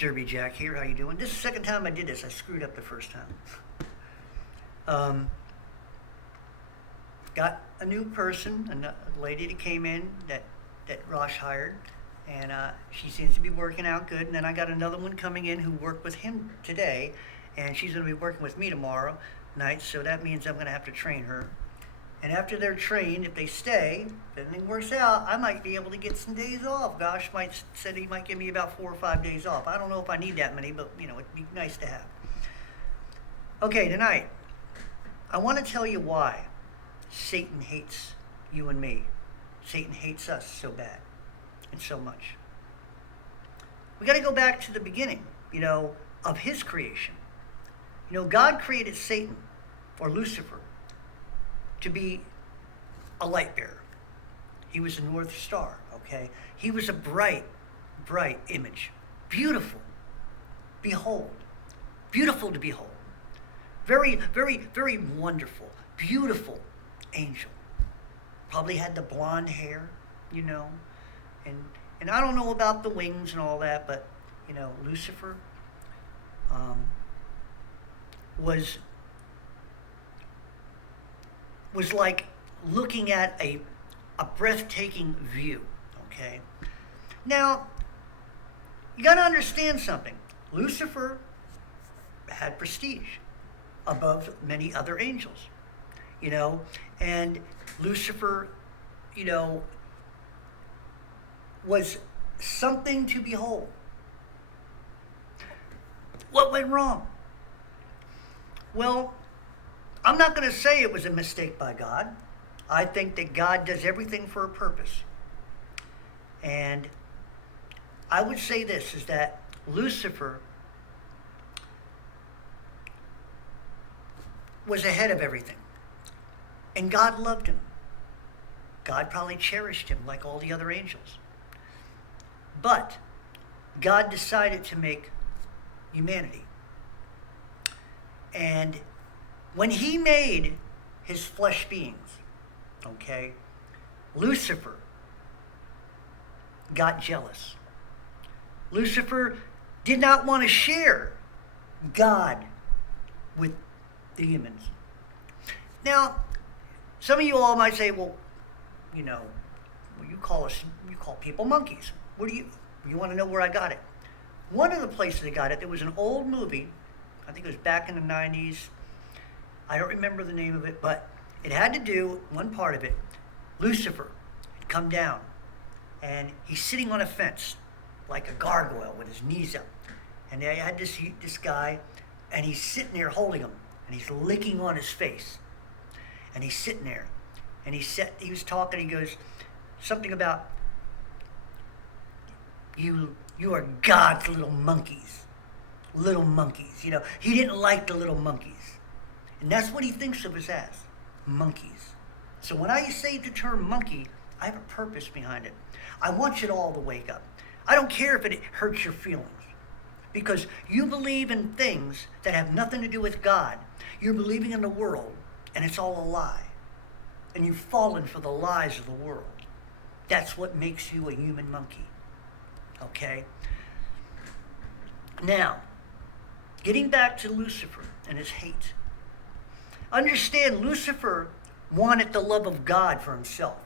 Derby Jack here. How you doing? This is the second time I did this. I screwed up the first time. Got a new person, a lady that came in that Rosh hired, and she seems to be working out good. And then I got another one coming in who worked with him today, and she's going to be working with me tomorrow night. So that means I'm going to have to train her. And after they're trained, if they stay, if everything works out, I might be able to get some days off. Gosh said he might give me about 4 or 5 days off. I don't know if I need that many, but it'd be nice to have. Okay, tonight, I want to tell you why Satan hates you and me. Satan hates us so bad and so much. We got to go back to the beginning, of his creation. God created Satan, or Lucifer, to be a light bearer. He was a North Star, okay? He was a bright, bright image. Beautiful. Behold. Beautiful to behold. Very, very, very wonderful. Beautiful angel. Probably had the blonde hair, And I don't know about the wings and all that, but, Lucifer was like looking at a breathtaking view, okay? Now, you got to understand something. Lucifer had prestige above many other angels, and Lucifer, was something to behold. What went wrong? Well, I'm not going to say it was a mistake by God. I think that God does everything for a purpose. And I would say this, is that Lucifer was ahead of everything. And God loved him. God probably cherished him like all the other angels. But God decided to make humanity. And when he made his flesh beings, okay, Lucifer got jealous. Lucifer did not want to share God with the humans. Now, some of you all might say, well, you call people monkeys. You want to know where I got it? One of the places I got it, there was an old movie, I think it was back in the 90s. I don't remember the name of it, but it had to do, one part of it, Lucifer had come down, and he's sitting on a fence like a gargoyle with his knees up. And they had this guy, and he's sitting there holding him, and he's licking on his face. And he's sitting there, and he was talking, he goes, something about, you are God's little monkeys. Little monkeys, He didn't like the little monkeys. And that's what he thinks of us as, monkeys. So when I say the term monkey, I have a purpose behind it. I want you to all to wake up. I don't care if it hurts your feelings, because you believe in things that have nothing to do with God. You're believing in the world, and it's all a lie. And you've fallen for the lies of the world. That's what makes you a human monkey. Okay? Now, getting back to Lucifer and his hate. Understand, Lucifer wanted the love of God for himself.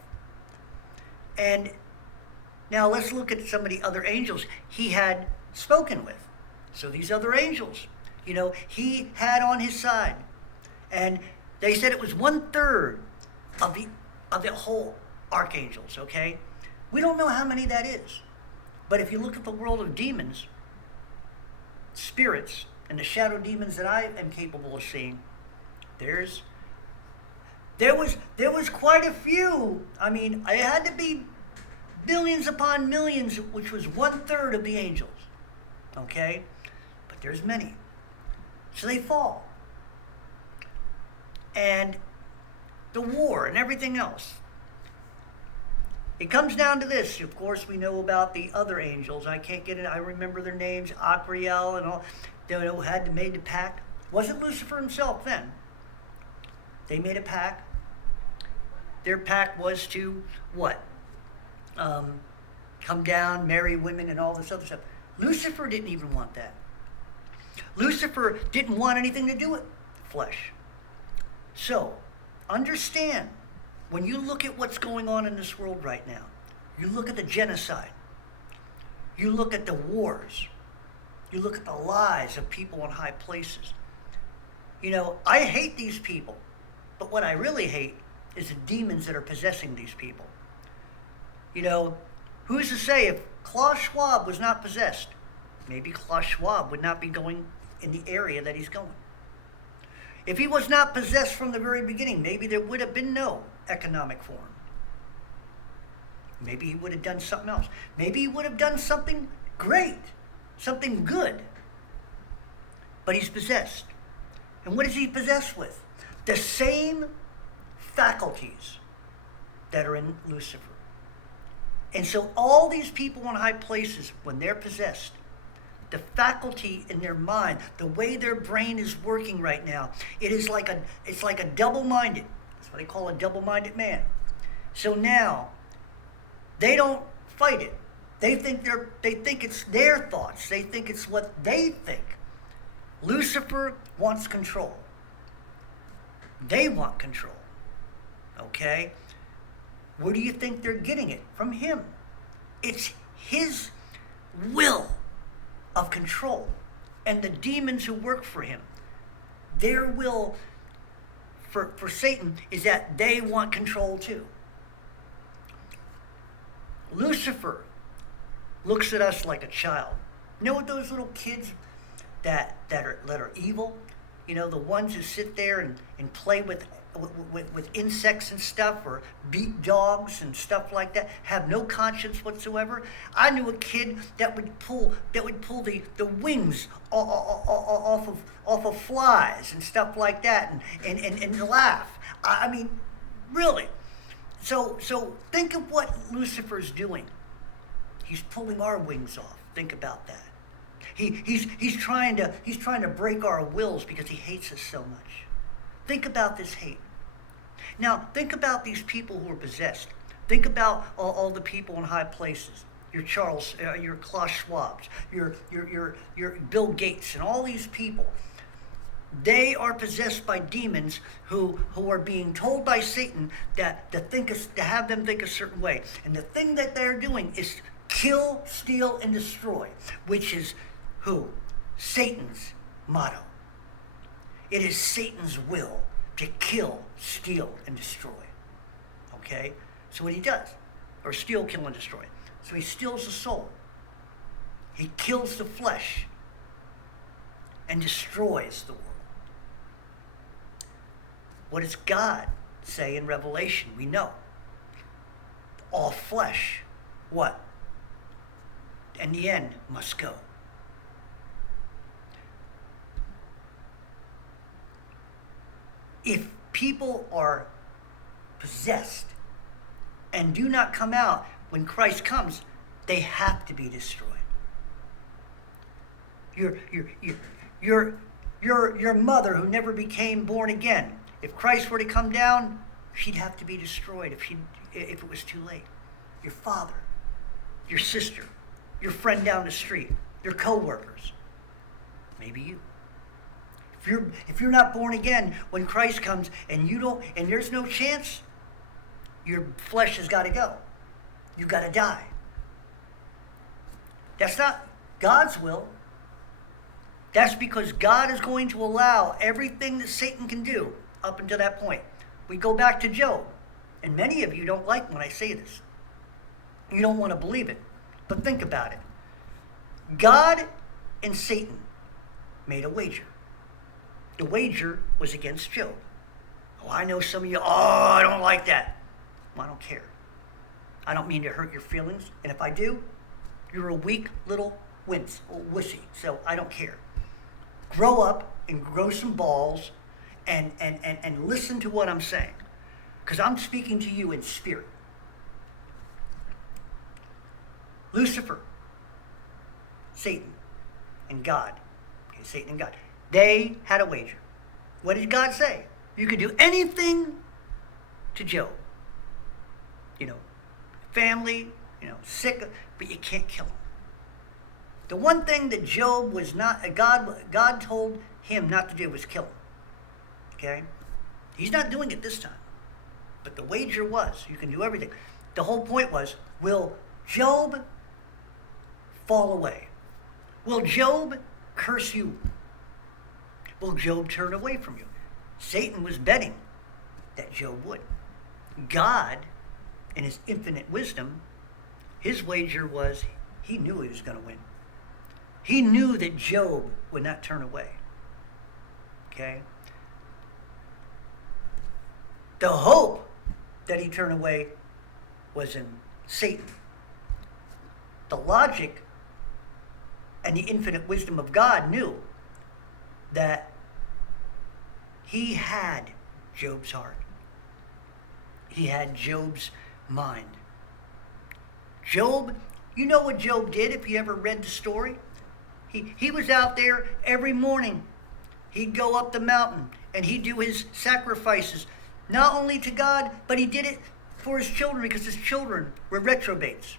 And now let's look at some of the other angels he had spoken with. So these other angels, he had on his side. And they said it was 1/3 of the whole archangels, okay? We don't know how many that is. But if you look at the world of demons, spirits, and the shadow demons that I am capable of seeing, there was quite a few. I mean, it had to be billions upon millions, which was 1/3 of the angels. Okay? But there's many. So they fall. And the war and everything else. It comes down to this. Of course, we know about the other angels. I can't get it. I remember their names, Acriel and all. They had made the pact. Wasn't Lucifer himself then. They made a pact. Their pact was to what? Come down, marry women, and all this other stuff. Lucifer didn't even want that. Lucifer didn't want anything to do with flesh. So, understand, when you look at what's going on in this world right now, you look at the genocide, you look at the wars, you look at the lies of people in high places. You know, I hate these people, but what I really hate is the demons that are possessing these people. You know, who's to say if Klaus Schwab was not possessed, maybe Klaus Schwab would not be going in the area that he's going. If he was not possessed from the very beginning, maybe there would have been no economic forum. Maybe he would have done something else. Maybe he would have done something great, something good. But he's possessed. And what is he possessed with? The same faculties that are in Lucifer. And so all these people in high places, when they're possessed, the faculty in their mind, the way their brain is working right now, it's like a double-minded. That's what they call a double-minded man. So now, they don't fight it. They think it's their thoughts. They think it's what they think. Lucifer wants control. They want control. Okay? Where do you think they're getting it? From him. It's his will of control. And the demons who work for him, their will for Satan is that they want control too. Lucifer looks at us like a child. You know what those little kids that are evil? You know, the ones who sit there and play with insects and stuff, or beat dogs and stuff like that, have no conscience whatsoever. I knew a kid that would pull the wings off of flies and stuff like that, and laugh. I mean, really. So think of what Lucifer's doing. He's pulling our wings off. Think about that. He's trying to break our wills because he hates us so much. Think about this hate. Now, think about these people who are possessed. Think about all the people in high places. Your Klaus Schwabs, your Bill Gates, and all these people. They are possessed by demons who are being told by Satan to have them think a certain way. And the thing that they're doing is kill, steal, and destroy, which is who? Satan's motto. It is Satan's will to kill, steal, and destroy. Okay? So what he does, or steal, kill, and destroy. So he steals the soul. He kills the flesh and destroys the world. What does God say in Revelation? We know. All flesh, what? In the end, must go. If people are possessed and do not come out when Christ comes, they have to be destroyed. Your mother who never became born again, if Christ were to come down, she'd have to be destroyed if it was too late. Your father, your sister, your friend down the street, your co-workers, maybe you. If you're not born again when Christ comes and there's no chance, your flesh has got to go. You've got to die. That's not God's will. That's because God is going to allow everything that Satan can do up until that point. We go back to Job, and many of you don't like when I say this. You don't want to believe it, but think about it. God and Satan made a wager. The wager was against Job. Oh, I know some of you, I don't like that. Well, I don't care. I don't mean to hurt your feelings, and if I do, you're a weak little wussy, so I don't care. Grow up and grow some balls and listen to what I'm saying, because I'm speaking to you in spirit. Lucifer, Satan, and God. Okay, Satan and God. They had a wager. What did God say? You could do anything to Job. You know, family, sick, but you can't kill him. The one thing that Job was not, God told him not to do was kill him. Okay? He's not doing it this time. But the wager was, you can do everything. The whole point was, will Job fall away? Will Job curse you? Will Job turn away from you? Satan was betting that Job would. God, in his infinite wisdom, his wager was he knew he was going to win. He knew that Job would not turn away. Okay? The hope that he turned away was in Satan. The logic and the infinite wisdom of God knew that he had Job's heart. He had Job's mind. Job, you know what Job did if you ever read the story? He was out there every morning. He'd go up the mountain and he'd do his sacrifices, not only to God, but he did it for his children because his children were reprobates.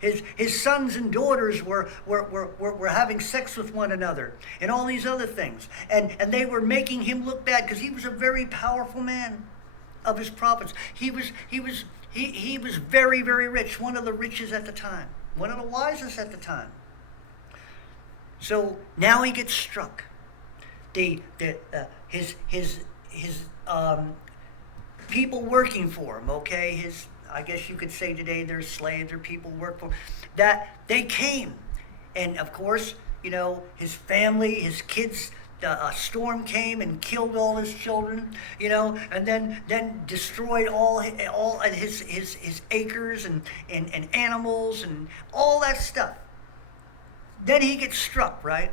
His sons and daughters were having sex with one another and all these other things. And they were making him look bad because he was a very powerful man of his province. He was very, very rich, one of the richest at the time, one of the wisest at the time. So now he gets struck. His people working for him, okay, I guess you could say today they're slaves or people work for him, that they came. And of course, you know, his family, his kids, a storm came and killed all his children, you know, and then destroyed all his acres and animals and all that stuff. Then he gets struck, right?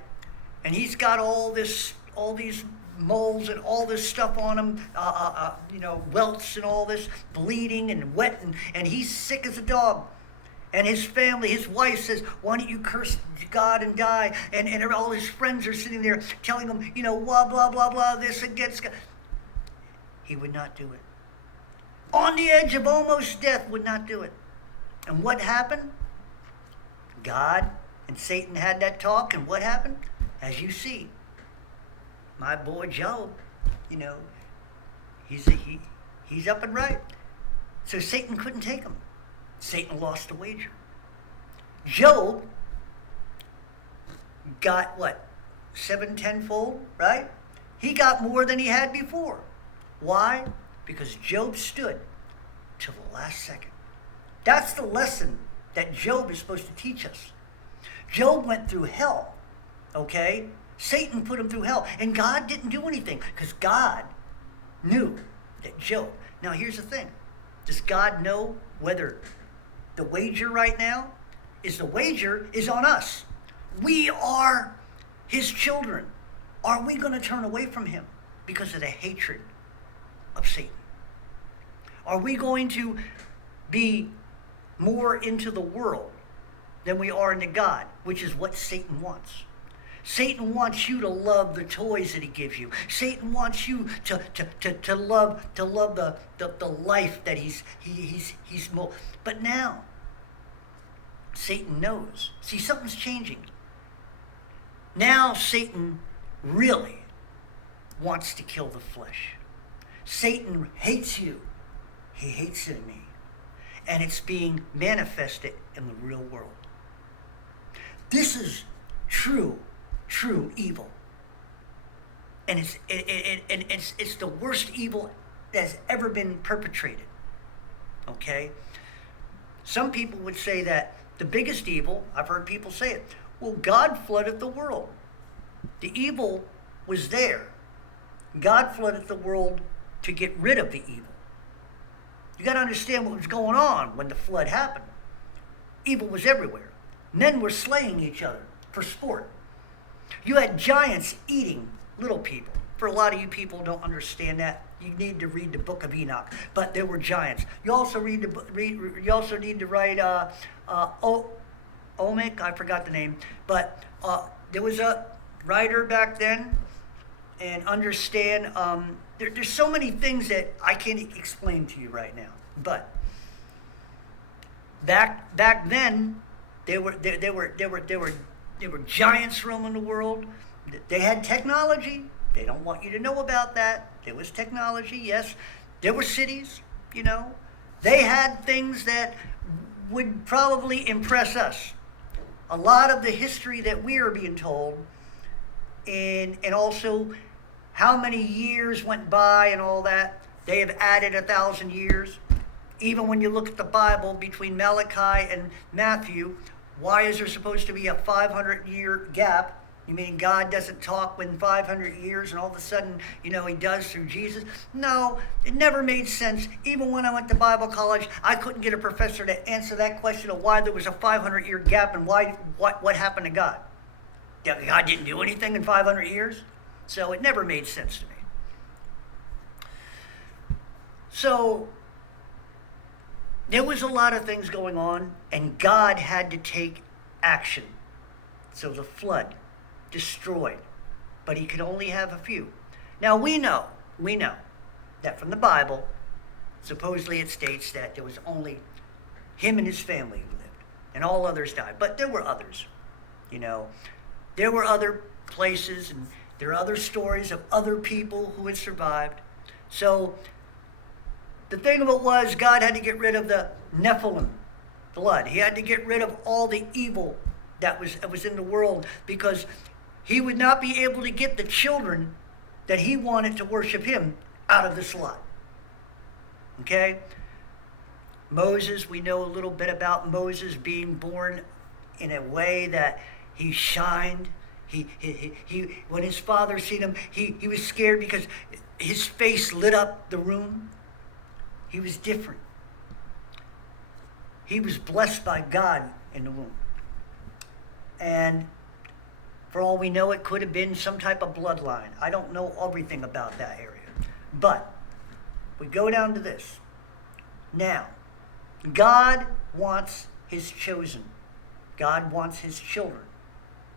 And he's got all these moles and all this stuff on him, welts and all this, bleeding and wet, and he's sick as a dog. And his family, his wife says, why don't you curse God and die? And all his friends are sitting there telling him, blah, blah, blah, blah, this against God. He would not do it. On the edge of almost death, would not do it. And what happened? God and Satan had that talk, and what happened? As you see, my boy Job, he's up and right. So Satan couldn't take him. Satan lost the wager. Job got 7 tenfold, right? He got more than he had before. Why? Because Job stood till the last second. That's the lesson that Job is supposed to teach us. Job went through hell, okay? Satan put him through hell, and God didn't do anything because God knew that Job. Now here's the thing. Does God know whether the wager right now is on us? We are his children. Are we going to turn away from him because of the hatred of Satan? Are we going to be more into the world than we are into God, which is what Satan wants? Satan wants you to love the toys that he gives you. Satan wants you to love the life that he's more. But now, Satan knows. See, something's changing. Now Satan really wants to kill the flesh. Satan hates you. He hates me. And it's being manifested in the real world. This is true evil. And it's the worst evil that's ever been perpetrated. Okay? Some people would say that the biggest evil, I've heard people say it, well, God flooded the world. The evil was there. God flooded the world to get rid of the evil. You got to understand what was going on when the flood happened. Evil was everywhere. Men were slaying each other for sport. You had giants eating little people. For a lot of you people who don't understand that, you need to read the Book of Enoch. But there were giants. You also need to write Omic. I forgot the name, but there was a writer back then. And understand, there's so many things that I can't explain to you right now. But back then, there were There were giants roaming the world. They had technology. They don't want you to know about that. There was technology, yes. There were cities, you know. They had things that would probably impress us. A lot of the history that we are being told, and also how many years went by and all that, they have added 1,000 years. Even when you look at the Bible between Malachi and Matthew, why is there supposed to be a 500-year gap? You mean God doesn't talk when 500 years and all of a sudden, he does through Jesus? No, it never made sense. Even when I went to Bible college, I couldn't get a professor to answer that question of why there was a 500-year gap and what happened to God. God didn't do anything in 500 years? So it never made sense to me. So there was a lot of things going on, and God had to take action. So the flood destroyed, but he could only have a few. Now we know that from the Bible, supposedly it states that there was only him and his family who lived, and all others died. But there were others, There were other places, and there are other stories of other people who had survived. So the thing of it was, God had to get rid of the Nephilim blood. He had to get rid of all the evil that was in the world, because he would not be able to get the children that he wanted to worship him out of this lot. Okay? Moses, we know a little bit about Moses being born in a way that he shined. He when his father seen him, he was scared because his face lit up the room. He was different. He was blessed by God in the womb. And for all we know, it could have been some type of bloodline. I don't know everything about that area. But we go down to this. Now, God wants his chosen. God wants his children.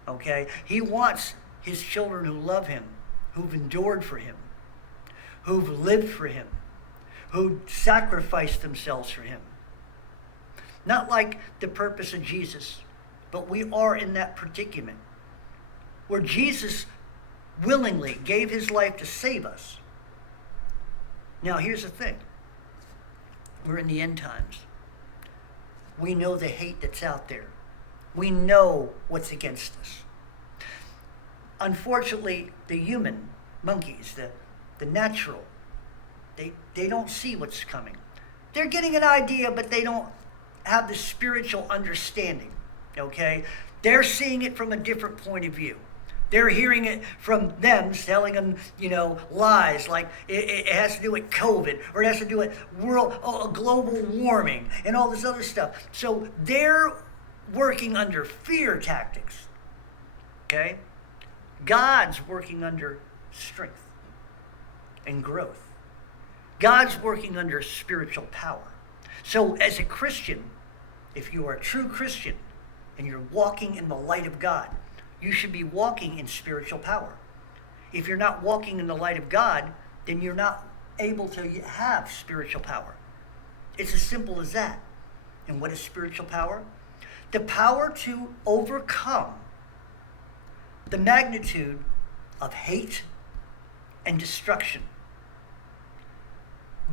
Okay? He wants his children who love him, who've endured for him, who've lived for him, who sacrificed themselves for him. Not like the purpose of Jesus, but we are in that predicament where Jesus willingly gave his life to save us. Now, here's the thing. We're in the end times. We know the hate that's out there. We know what's against us. Unfortunately, the human monkeys, the natural, they don't see what's coming. They're getting an idea, but they don't have the spiritual understanding, okay? They're seeing it from a different point of view. They're hearing it from them, telling them, lies like it has to do with COVID, or it has to do with global warming and all this other stuff. So they're working under fear tactics, okay? God's working under strength and growth. God's working under spiritual power. So as a Christian, if you are a true Christian and you're walking in the light of God, you should be walking in spiritual power. If you're not walking in the light of God, then you're not able to have spiritual power. It's as simple as that. And what is spiritual power? The power to overcome the magnitude of hate and destruction.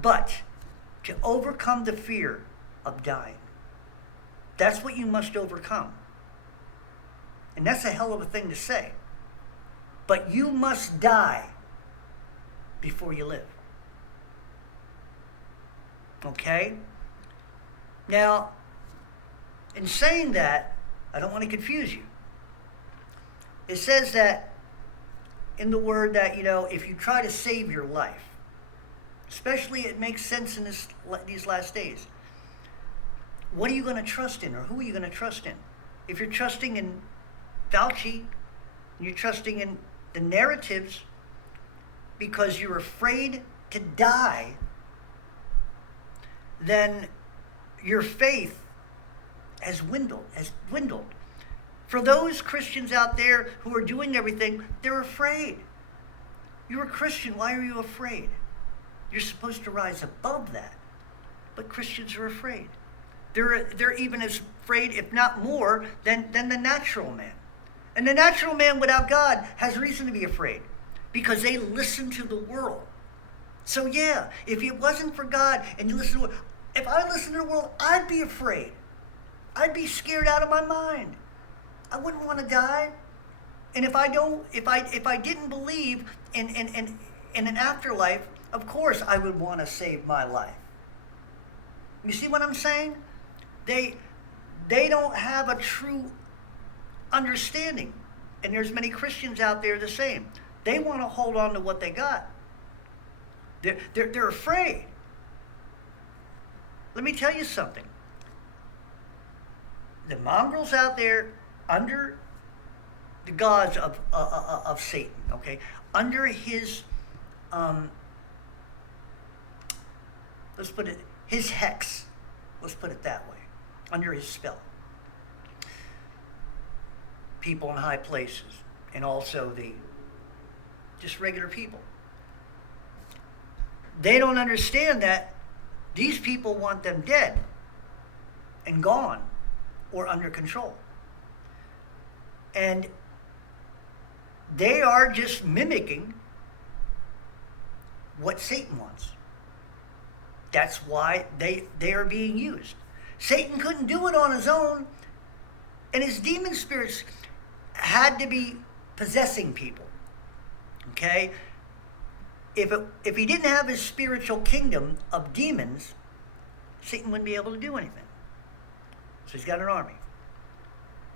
But to overcome the fear of dying. That's what you must overcome. And that's a hell of a thing to say. But you must die before you live. Okay? Now, in saying that, I don't want to confuse you. It says that in the word that, if you try to save your life, especially it makes sense in these last days, what are you going to trust in, or who are you going to trust in? If you're trusting in Fauci, and you're trusting in the narratives because you're afraid to die, then your faith has dwindled. For those Christians out there who are doing everything, they're afraid. You're a Christian. Why are you afraid? You're supposed to rise above that. But Christians are afraid. They're even as afraid, if not more, than the natural man. And the natural man without God has reason to be afraid because they listen to the world. So yeah, if it wasn't for God and you listen to the world, if I listened to the world, I'd be afraid. I'd be scared out of my mind. I wouldn't want to die. And if I didn't believe in an afterlife, of course I would want to save my life. You see what I'm saying? They don't have a true understanding. And there's many Christians out there the same. They want to hold on to what they got. They're afraid. Let me tell you something. The mongrels out there under the gods of Satan, okay, under his let's put it, his hex, let's put it that way, under his spell. People in high places, and also the just regular people. They don't understand that these people want them dead and gone or under control. And they are just mimicking what Satan wants. That's why they are being used. Satan couldn't do it on his own, and his demon spirits had to be possessing people. Okay? If he didn't have his spiritual kingdom of demons, Satan wouldn't be able to do anything. So he's got an army.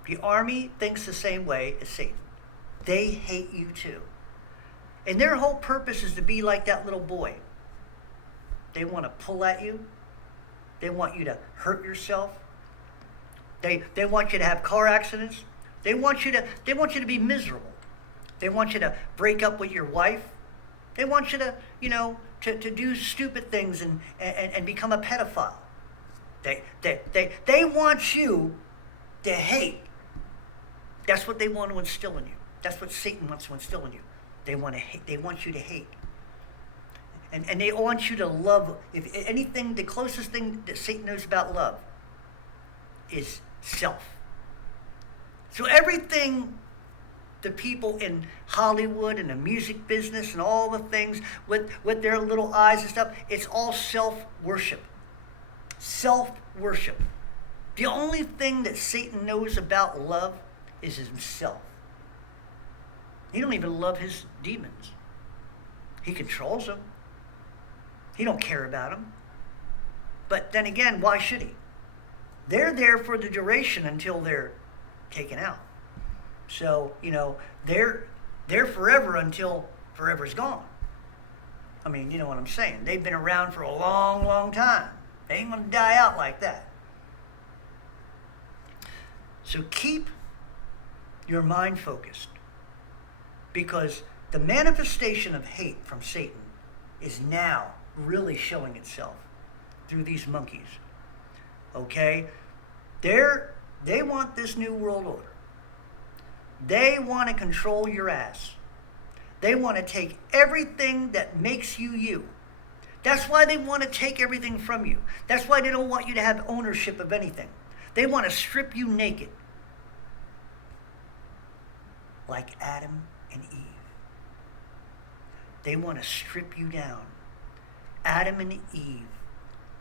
The army thinks the same way as Satan. They hate you too. And their whole purpose is to be like that little boy. They want to pull at you. They want you to hurt yourself. They want you to have car accidents. They want you to be miserable. They want you to break up with your wife. They want you to, to do stupid things and become a pedophile. They want you to hate. That's what they want to instill in you. That's what Satan wants to instill in you. They want to hate. They want you to hate. And they want you to love. If anything, the closest thing that Satan knows about love is self. So everything the people in Hollywood and the music business and all the things with their little eyes and stuff, it's all self-worship. Self-worship. The only thing that Satan knows about love is himself. He don't even love his demons. He controls them. He don't care about them. But then again, why should he? They're there for the duration until they're taken out. So, they're forever until forever's gone. I mean, you know what I'm saying? They've been around for a long, long time. They ain't going to die out like that. So keep your mind focused, because the manifestation of hate from Satan is now really showing itself through these monkeys. Okay? They want this new world order. They want to control your ass. They want to take everything that makes you you. That's why they want to take everything from you. That's why they don't want you to have ownership of anything. They want to strip you naked. Like Adam and Eve. They want to strip you down. Adam and Eve.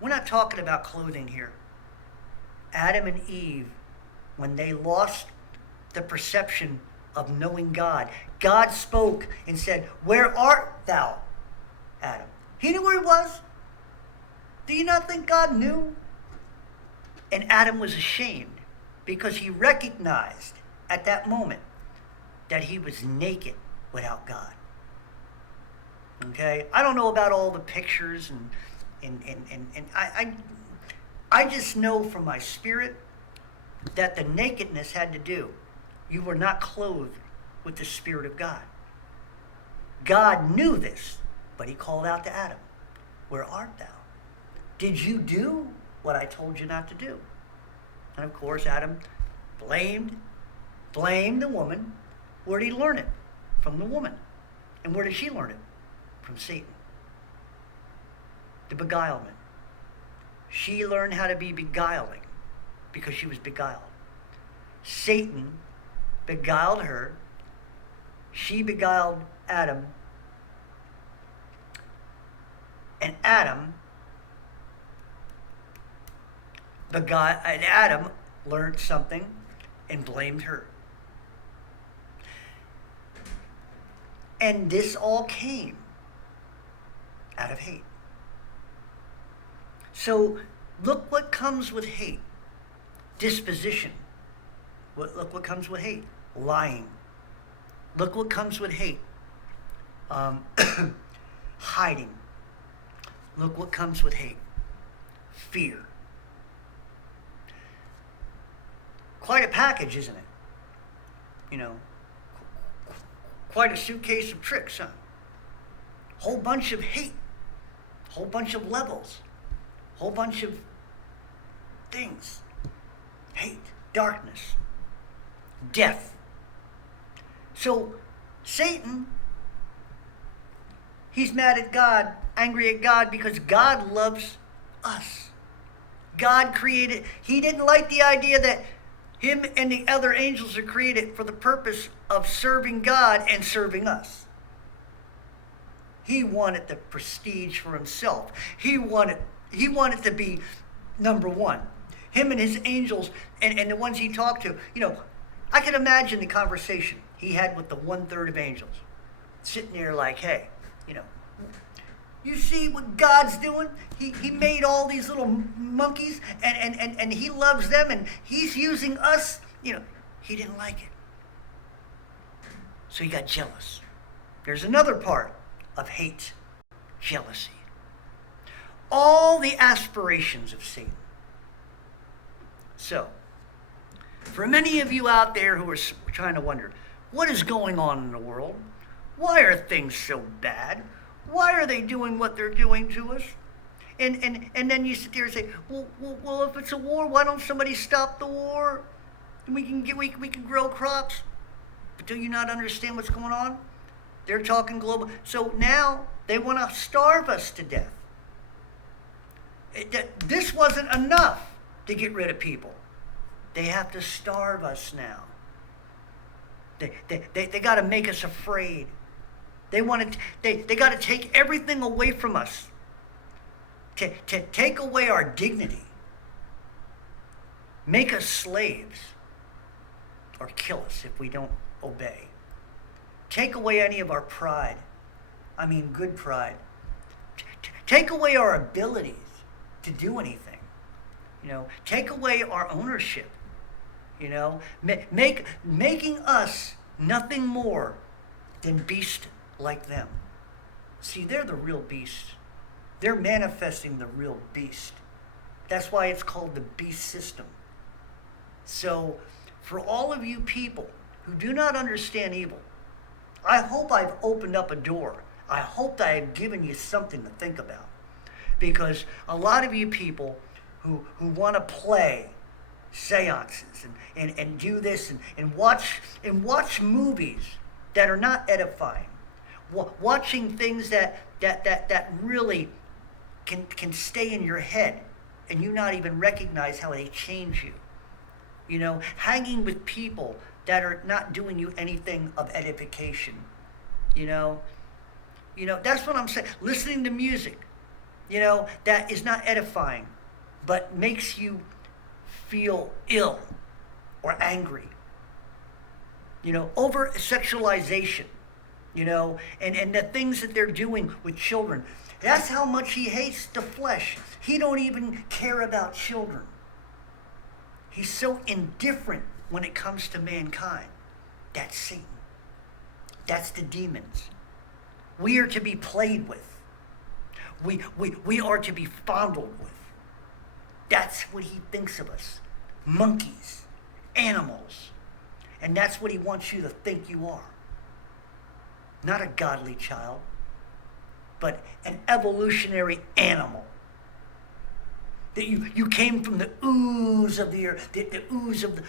We're not talking about clothing here. Adam and Eve, when they lost the perception of knowing God, God spoke and said, "Where art thou, Adam?" He knew where he was. Do you not think God knew? And Adam was ashamed because he recognized at that moment that he was naked without God. Okay? I don't know about all the pictures and I just know from my spirit that the nakedness had to do. You were not clothed with the Spirit of God. God knew this, but he called out to Adam, "Where art thou? Did you do what I told you not to do?" And of course, Adam blamed the woman. Where did he learn it? From the woman. And where did she learn it? From Satan. The beguilement. She learned how to be beguiling because she was beguiled. Satan beguiled her. She beguiled Adam. And Adam learned something and blamed her. And this all came out of hate. So look what comes with hate. Disposition. Look what comes with hate. Lying. Look what comes with hate. Hiding. Look what comes with hate. Fear. Quite a package, isn't it? You know, quite a suitcase of tricks, huh? Whole bunch of hate. Whole bunch of levels. Whole bunch of things. Hate, darkness, death. So Satan, he's mad at God, angry at God, because God loves us. God created, he didn't like the idea that him and the other angels are created for the purpose of serving God and serving us. He wanted the prestige for himself. He wanted to be number one. Him and his angels and the ones he talked to, you know, I can imagine the conversation he had with the 1/3 of angels. Sitting there like, hey, you know, you see what God's doing? He made all these little monkeys and he loves them and he's using us. You know, he didn't like it. So he got jealous. There's another part of hate, jealousy. All the aspirations of Satan. So, for many of you out there who are trying to wonder, what is going on in the world? Why are things so bad? Why are they doing what they're doing to us? And then you sit there and say, well, if it's a war, why don't somebody stop the war? We can grow crops. But do you not understand what's going on? They're talking global. So now they want to starve us to death. This wasn't enough to get rid of people. They have to starve us now. They got to make us afraid. They got to take everything away from us. To take away our dignity. Make us slaves. Or kill us if we don't obey. Take away any of our pride. I mean good pride. Take away our abilities to do anything. You know, take away our ownership. You know, making us nothing more than beast like them. See, they're the real beast. They're manifesting the real beast. That's why it's called the beast system. So, for all of you people who do not understand evil, I hope I've opened up a door. I hope that I've given you something to think about. Because a lot of you people who want to play seances and do this and watch movies that are not edifying, watching things that really can stay in your head and you not even recognize how they change you. You know, hanging with people that are not doing you anything of edification. You know, that's what I'm saying. Listening to music, you know, that is not edifying, but makes you feel ill or angry. You know, over sexualization, you know, and the things that they're doing with children. That's how much he hates the flesh. He don't even care about children. He's so indifferent when it comes to mankind. That's Satan. That's the demons. We are to be played with. We are to be fondled with. That's what he thinks of us. Monkeys, animals. And that's what he wants you to think you are. Not a godly child, but an evolutionary animal. That you came from the ooze of the earth, the ooze of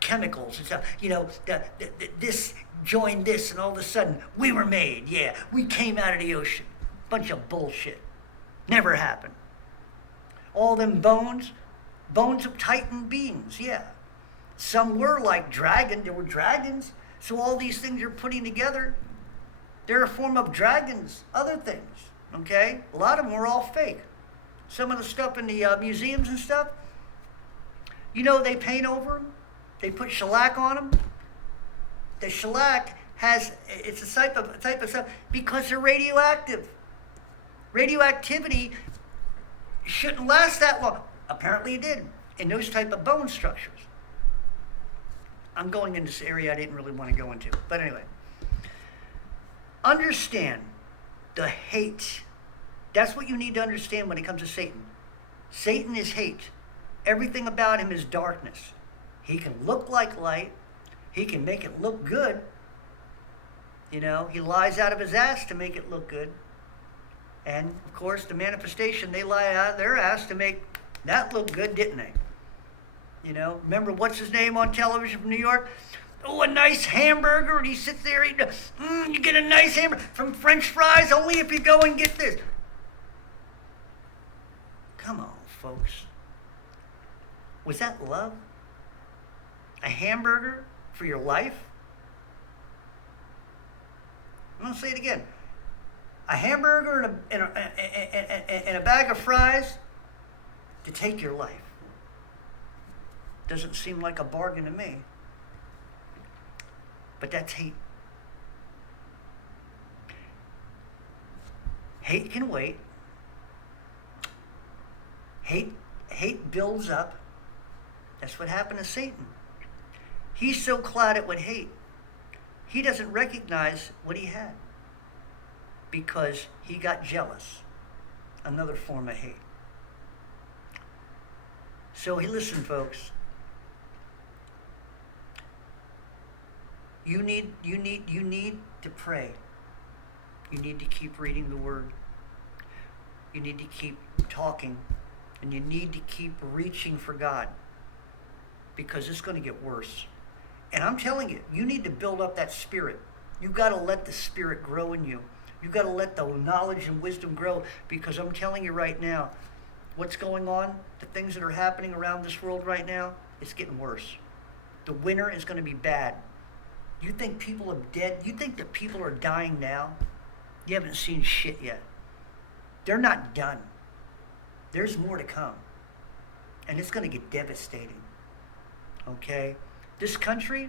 chemicals. It's this joined this, and all of a sudden we were made. Yeah, we came out of the ocean. Bunch of bullshit. Never happened. All them bones of Titan beings. Yeah. Some were like dragon. There were dragons. So all these things you're putting together, they're a form of dragons, other things, okay? A lot of them were all fake. Some of the stuff in the museums and stuff, you know, they paint over them. They put shellac on them. The shellac it's a type of stuff because they're radioactive. Radioactivity shouldn't last that long. Apparently it did in those type of bone structures. I'm going into this area I didn't really want to go into. But anyway, understand the hate. That's what you need to understand when it comes to Satan. Satan is hate. Everything about him is darkness. He can look like light. He can make it look good. You know, he lies out of his ass to make it look good. And, of course, the manifestation, they lie out of their ass to make that look good, didn't they? You know, remember what's his name on television from New York? Oh, a nice hamburger, and he sits there eating, you get a nice hamburger from French fries only if you go and get this. Come on, folks. Was that love? A hamburger for your life? I'm going to say it again. A hamburger and a bag of fries to take your life. Doesn't seem like a bargain to me. But that's hate. Hate can wait. Hate builds up. That's what happened to Satan. He's so clouded with hate, he doesn't recognize what he had because he got jealous. Another form of hate. So listen, folks. You need to pray. You need to keep reading the Word. You need to keep talking. And you need to keep reaching for God. Because it's going to get worse. And I'm telling you, you need to build up that spirit. You've got to let the spirit grow in you. You've got to let the knowledge and wisdom grow. Because I'm telling you right now, what's going on, the things that are happening around this world right now, it's getting worse. The winter is going to be bad. You think people are dead? You think that people are dying now? You haven't seen shit yet. They're not done. There's more to come. And it's going to get devastating. Okay? This country,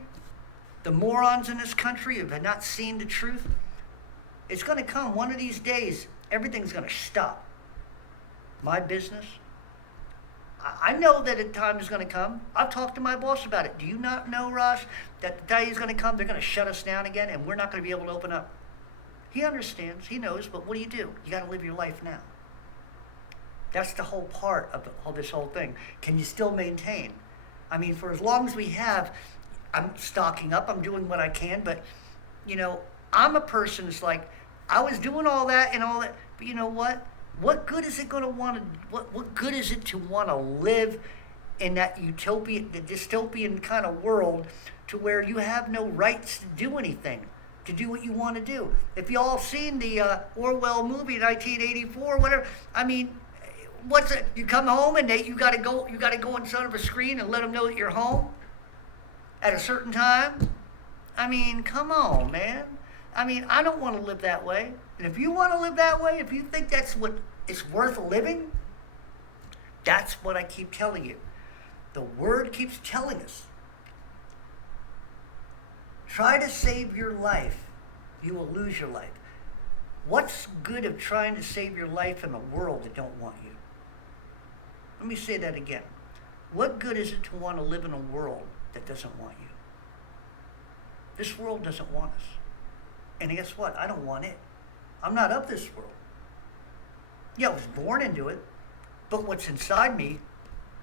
the morons in this country have not seen the truth. It's going to come one of these days. Everything's going to stop. My business. I know that a time is going to come. I've talked to my boss about it. Do you not know, Ross, that the day is going to come, they're going to shut us down again, and we're not going to be able to open up? He understands. He knows. But what do? You got to live your life now. That's the whole part of this whole thing. Can you still maintain? I mean, for as long as we have, I'm stocking up. I'm doing what I can. But, you know, I'm a person that's like, I was doing all that and all that. But you know what? What good is it going to want to? What good is it to want to live in that utopia, the dystopian kind of world, to where you have no rights to do anything, to do what you want to do? If you all seen the Orwell movie, 1984, whatever. I mean, what's it? You come home and you got to go in front of a screen and let them know that you're home at a certain time. I mean, come on, man. I mean, I don't want to live that way. And if you want to live that way, if you think that's what it's worth living, that's what I keep telling you. The Word keeps telling us. Try to save your life. You will lose your life. What's good of trying to save your life in a world that don't want you? Let me say that again. What good is it to want to live in a world that doesn't want you? This world doesn't want us. And guess what? I don't want it. I'm not of this world. Yeah, I was born into it, but what's inside me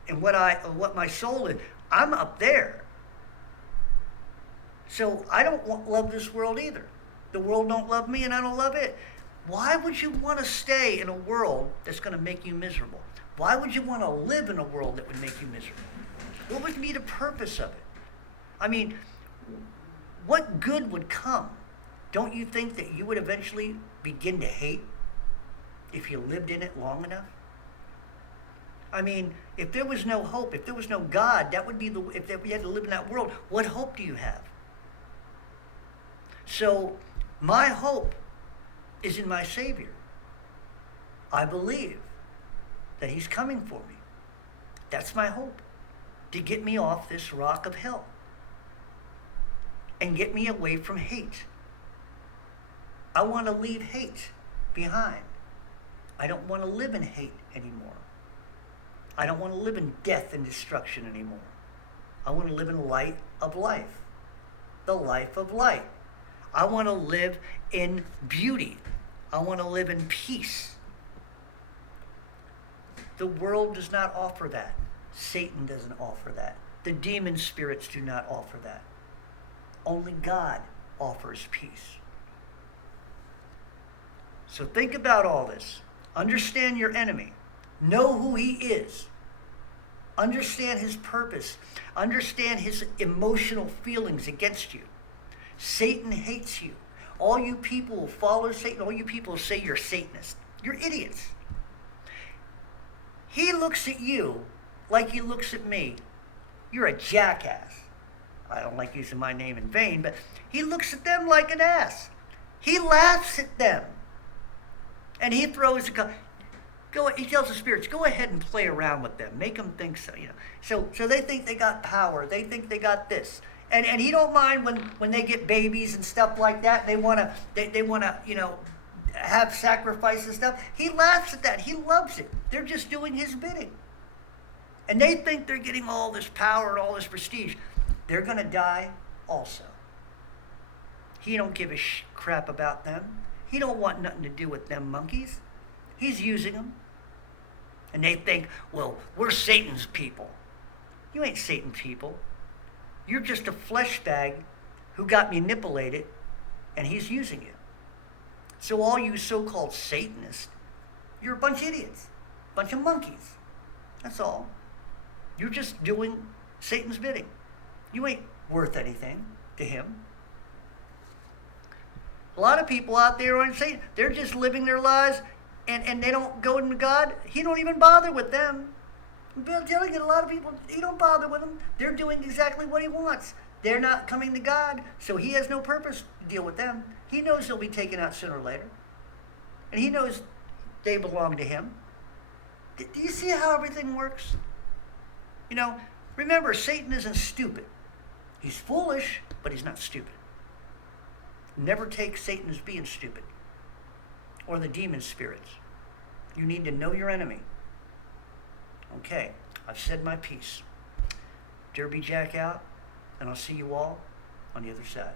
and what my soul is, I'm up there. So I don't love this world either. The world don't love me and I don't love it. Why would you want to stay in a world that's going to make you miserable? Why would you want to live in a world that would make you miserable? What would be the purpose of it? I mean, what good would come? Don't you think that you would eventually begin to hate if you lived in it long enough? I mean, if there was no hope, if there was no God, that would be if we had to live in that world, what hope do you have? So, my hope is in my Savior. I believe that He's coming for me. That's my hope, to get me off this rock of hell and get me away from hate. I want to leave hate behind. I don't want to live in hate anymore. I don't want to live in death and destruction anymore. I want to live in light of life, the life of light. I want to live in beauty. I want to live in peace. The world does not offer that. Satan doesn't offer that. The demon spirits do not offer that. Only God offers peace. So think about all this. Understand your enemy. Know who he is. Understand his purpose. Understand his emotional feelings against you. Satan hates you. All you people who follow Satan, all you people who say you're Satanists, you're idiots. He looks at you like he looks at me. You're a jackass. I don't like using my name in vain, but he looks at them like an ass. He laughs at them. And he throws he tells the spirits, go ahead and play around with them. Make them think so, So they think they got power. They think they got this. And he don't mind when they get babies and stuff like that. They wanna have sacrifice and stuff. He laughs at that. He loves it. They're just doing his bidding. And they think they're getting all this power and all this prestige. They're gonna die also. He don't give a crap about them. He don't want nothing to do with them monkeys. He's using them. And they think, well, we're Satan's people. You ain't Satan people. You're just a flesh bag who got manipulated, and he's using you. So all you so-called Satanists, you're a bunch of idiots, a bunch of monkeys. That's all. You're just doing Satan's bidding. You ain't worth anything to him. A lot of people out there aren't Satan. They're just living their lives, and they don't go into God. He don't even bother with them. I'm telling you, a lot of people, he don't bother with them. They're doing exactly what he wants. They're not coming to God, so he has no purpose to deal with them. He knows they'll be taken out sooner or later. And he knows they belong to him. Do you see how everything works? Remember, Satan isn't stupid. He's foolish, but he's not stupid. Never take Satan as being stupid, or the demon spirits. You need to know your enemy. Okay, I've said my piece. Derby Jack out, and I'll see you all on the other side.